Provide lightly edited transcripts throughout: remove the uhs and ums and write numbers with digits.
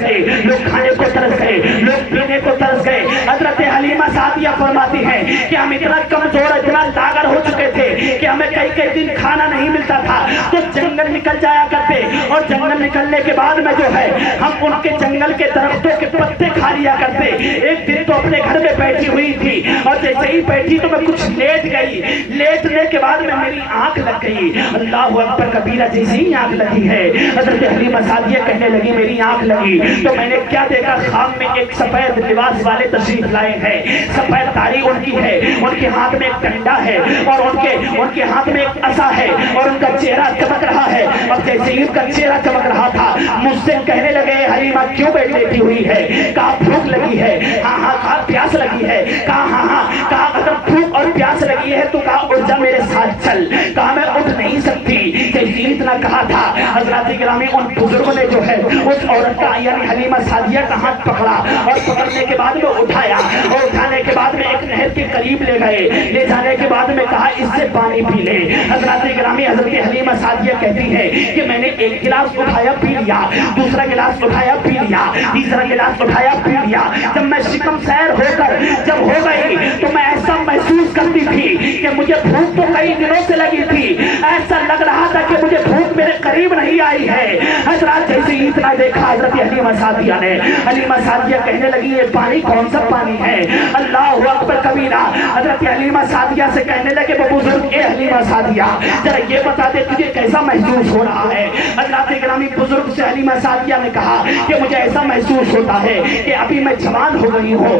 तरस गए, लोग खाने को तरस गए, लोग पीने को तरस गए। हजरत हलीमा सादिया फरमाती हैं कि हम इतना कमजोर, इतना लागर हो चुके थे कि हमें कई कई दिन खाना नहीं मिलता था, तो जंगल निकल जाया करते, और जंगल निकलने के बाद में जो है हम उनके जंगल के दरख्तों के पत्ते खा लिया करते। एक दिन तो अपने घर में बैठी हुई थी, और जैसे ही बैठी तो मैं कुछ लेट गई, लेटने के बाद में मेरी आंख लग गई। अल्लाह अकबर कबीरा, जैसे ही आंख लगी है हजरत हलीमा सादिया कहने लगी मेरी आंख लगी तो मैंने क्या देखा, ख्वाब में एक सफेद लिबास वाले तशरीफ लाए हैं, सफेद दाढ़ी उनकी है, उनके हाथ में एक डंडा है, और उनके हाथ में एक असा है, और उनका चेहरा चमक रहा है। और जैसे ही उनका चेहरा चमक रहा था, मुझसे कहने लगे हलीमा क्यों बैठी हुई है? कहा भूख लगी है। हाँ हाँ। कहा प्यास लगी है। कहा हाँ हाँ। कहा अगर भूख और प्यास लगी है तो कहा उठ जा मेरे साथ चल। कहा मैं उठ नहीं सकती। जैसे इतना कहा था हजरत गिरामी उन बुजुर्गों ने जो है उस औरत का यानी हलीमा सादिया का हाथ पकड़ा, और पकड़ने के बाद में उठाया, और उठाने के बाद में एक नहर के करीब ले गए। ले जाने के बाद में कहा इससे पानी पी ले। हजरत गिरामी हजरत हलीमा सादिया कहती है कि मैंने एक गिलास उठाया पी लिया, दूसरा गिलास उठाया पी लिया, तीसरा गिलास उठाया पी लिया। जब मैं शिकम सैर होकर जब हो गई तो मैं ऐसा महसूस करती थी कि मुझे भूख तो कई दिनों से लगी थी, ऐसा लग रहा था कि मुझे भूख मेरे करीब नहीं आई है। हजरत जैसे ही इतना देखा हजरत हलीमा सादिया ने, हलीमा सादिया कहने लगी ये पानी कौन सा पानी है? अल्लाह अकबर कबीरा। हजरत हलीमा सादिया से कहने लगे वो बुजुर्ग ए हलीमा सादिया जरा ये बता दे तुझे कैसा महसूस हो रहा है? हजरत गिरामी बुजुर्ग से हलीमा सादिया ने कहा कि मुझे ऐसा महसूस होता है कि अभी मैं जवान हो गई हूँ,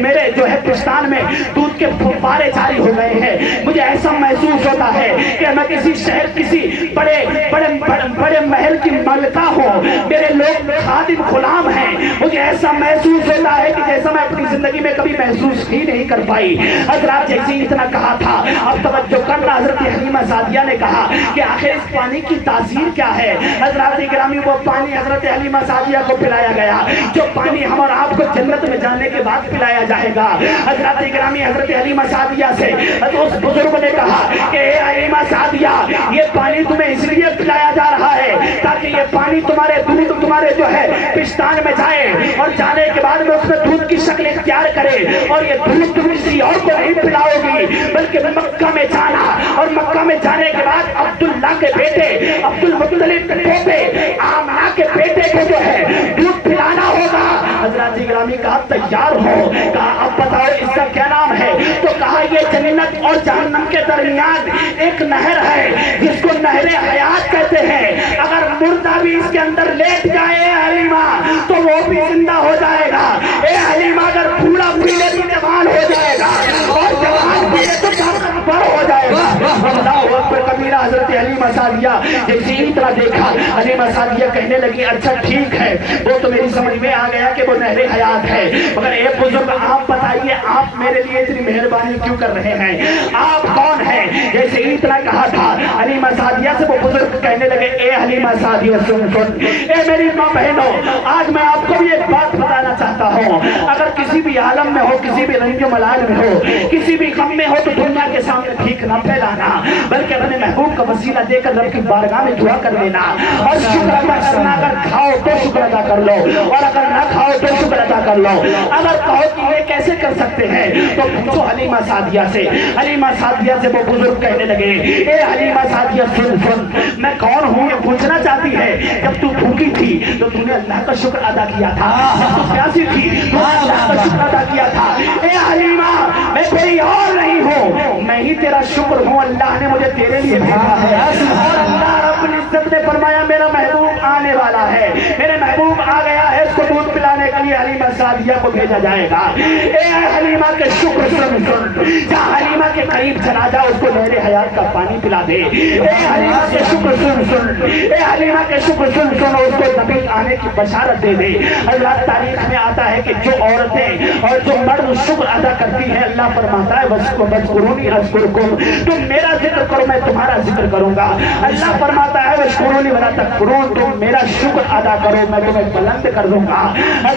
मेरे जो है पिस्तान में दूध के फुव्वारे जारी हो गए हैं। मुझे ऐसा महसूस होता है कि मैं किसी शहर किसी बड़े बड़े बड़े, बड़े महल की मलका हूँ, मेरे लोग खादिम गुलाम हैं। मुझे ऐसा महसूस होता है कि जैसा मैं अपनी जिंदगी में कभी महसूस ही नहीं कर पाई। हजरत जैसे इतना कहा था, अब तवज्जो करना, हजरत हलीमा सादिया ने कहा कि आखिर इस पानी की तासीर क्या है? हजरत गिरामी वो पानी हजरत हलीमा सादिया को पिलाया गया जो पानी हम और आपको जन्नत में जाने के बाद पिलाया जाएगा। हजरत गिरामी हजरत हलीमा सादिया से उस बुजुर्ग ने कहा कि हलीमा सादिया ये पानी तुम्हें इसलिए पिलाया जा रहा है ताकि ये पानी तुम्हारे दूध तुम्हारे जो है पिस्तान में जाए, और जाने के बाद में उसमें दूध की शक्ल इख्तियार करे, और ये दूध तुम किसी और को नहीं पिलाओगी बल्कि मक्का में जाना, और मक्का में जाने के बाद अब्दुल्ला के बेटे अब्दुल मुत्तलिब के पोते आमना के बेटे को जो है दूध पिलाना होगा। हजरत गिरामी कहा तैयार हो। कहा अब बताओ इसका क्या नाम है? तो कहा ये जन्नत और जहन्नम के दरमियान एक नहर है जिसको नहरे हयात कहते हैं। अगर मुर्दा भी इसके अंदर लेट जाए हलीमा तो वो भी जिंदा हो जाएगा। ए हलीमा अगर बूढ़ा पीले तो जवान हो जाएगा, और जवान पीले तो ताकतवर हो जाएगा। अल्लाह अकबर कबीरा। हजरत हलीमा सादिया जैसे ही तरह देखा, हलीमा सादिया कहने लगी अच्छा ठीक है, वो तो मेरी समझ में आ गया कि वो नहरे हयात है, मगर एक बुजुर्ग आप बताइए आप मेरे लिए इतनी मेहरबानी क्यों कर रहे हैं? आप कौन हैं? जैसे ही इतना कहा था हलीमा सादिया से वो बुजुर्ग कहने लगे ए हलीमा सादिया सुन सुन, ए मेरी माँ बहनों, आज मैं आपको भी एक बात बताना चाहता हूँ। अगर किसी भी आलम में हो, किसी भी रंग मलाल में हो, किसी भी गम में हो तो दुनिया के सामने ठीक ना फैलाना, बल्कि अपने महबूब का वसीला देकर रब की बारगाह में दुआ कर लेना, और शुक्र अदा करना। अगर खाओ तो शुक्र अदा कर लो, और अगर ना खाओ तो शुक्र अदा कर लो। अगर कहो कि ये कैसे कर सकते हैं तो पूछो हलीमा सादिया से। हलीमा सादिया से वो बुजुर्ग कहने लगे ए हलीमा सादिया सुन सुन, मैं कौन हूँ ये पूछना चाहती है? जब तू भूखी थी तो तूने अल्लाह का शुक्र अदा किया था, जब तू प्यासी थी तो अल्लाह का शुक्र अदा किया था। ए हलीमा मैं कोई और नहीं हूँ, मैं ही तेरा शुक्र हूँ। अल्लाह ने मुझे तेरे लिए भेजा है, और अल्लाह रब्बुल इज्जत ने फरमाया मेरा महबूब आने वाला है, मेरे महबूब आ गया है, इसको दूध पिलाने के लिए हलीमा सादिया को भेजा जाएगा। ए हलीमा के शुक्र सुन सुन, जहाँ हलीमा के करीब चला जा उसको नहरे हयात का पानी पिला दे। ए हलीमा के शुक्र सुन सुन, ए हलीमा के शुक्र सुन सुन, उसको नबी आने की बशारत दे दे। अल्लाह तारीख में आता है कि जो औरतें और जो मर्द शुक्र अदा करती हैं, अल्लाह फरमाता है वज़कुरूनी अज़कुरकुम, तुम मेरा जिक्र करो मैं तुम्हारा जिक्र करूंगा। अल्लाह फरमाता है वज़कुरूनी वला तकफुरून, तुम मेरा शुक्र अदा करो मैं तुम्हें बुलंद कर दूंगा।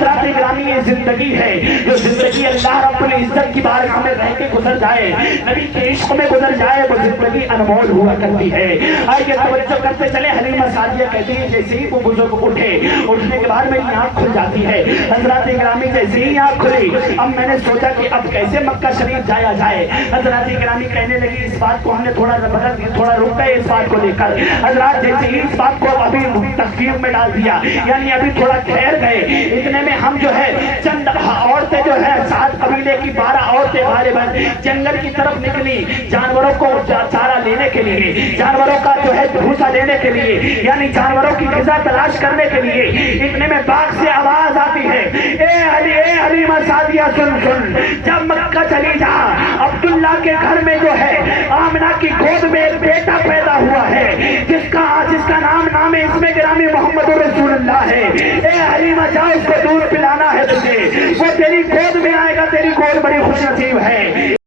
हजरात ग्रामी ये जिंदगी है, जो जिंदगी अल्लाह रब्बुल इज्जत की बारगाह में रह के गुजर जाए, नबी के इश्क में गुजर जाए, वो जिंदगी अनमोल हुआ करती है। आइए तवज्जो करते चले। हलीमा सादिया कहती है जैसे ही वो बुजुर्ग उठे, उठने के बाद मेरी आंख खुल जाती है। हजरात ग्रामी जैसे ही आंख खुली, अब मैंने सोचा कि अब कैसे मक्का शरीफ जाया जाए। हजरात ग्रामी कहने लगी इस बात को हमने थोड़ा बदल दिया, थोड़ा रुक गए इस बात को लेकर। हजरात जैसे ही इस बात को अभी तस्वीर में डाल दिया, यानी अभी थोड़ा ठहर गए। इतने में हम जो है चंद औरतें जो है 7 कबीले की 12 औरतें गालिबन जंगल की तरफ निकली, जानवरों को चारा लेने के लिए, जानवरों का जो है भूसा लेने के लिए, यानी जानवरों की ग़िज़ा तलाश करने के लिए। इतने में बाग से आवाज आती है, ए हलीमा सादिया सुन सुन, जब मक्का चली जा, अब्दुल्ला के घर में जो है आमना की गोद में एक बेटा पैदा हुआ है, जिसका नाम इसमें गिरामी मोहम्मद रसूलुल्लाह है। ए हलीमा जा, उसको दूध पिलाना है तुझे, वो तेरी गोद में आएगा, तेरी गोद बड़ी खुश नसीब है।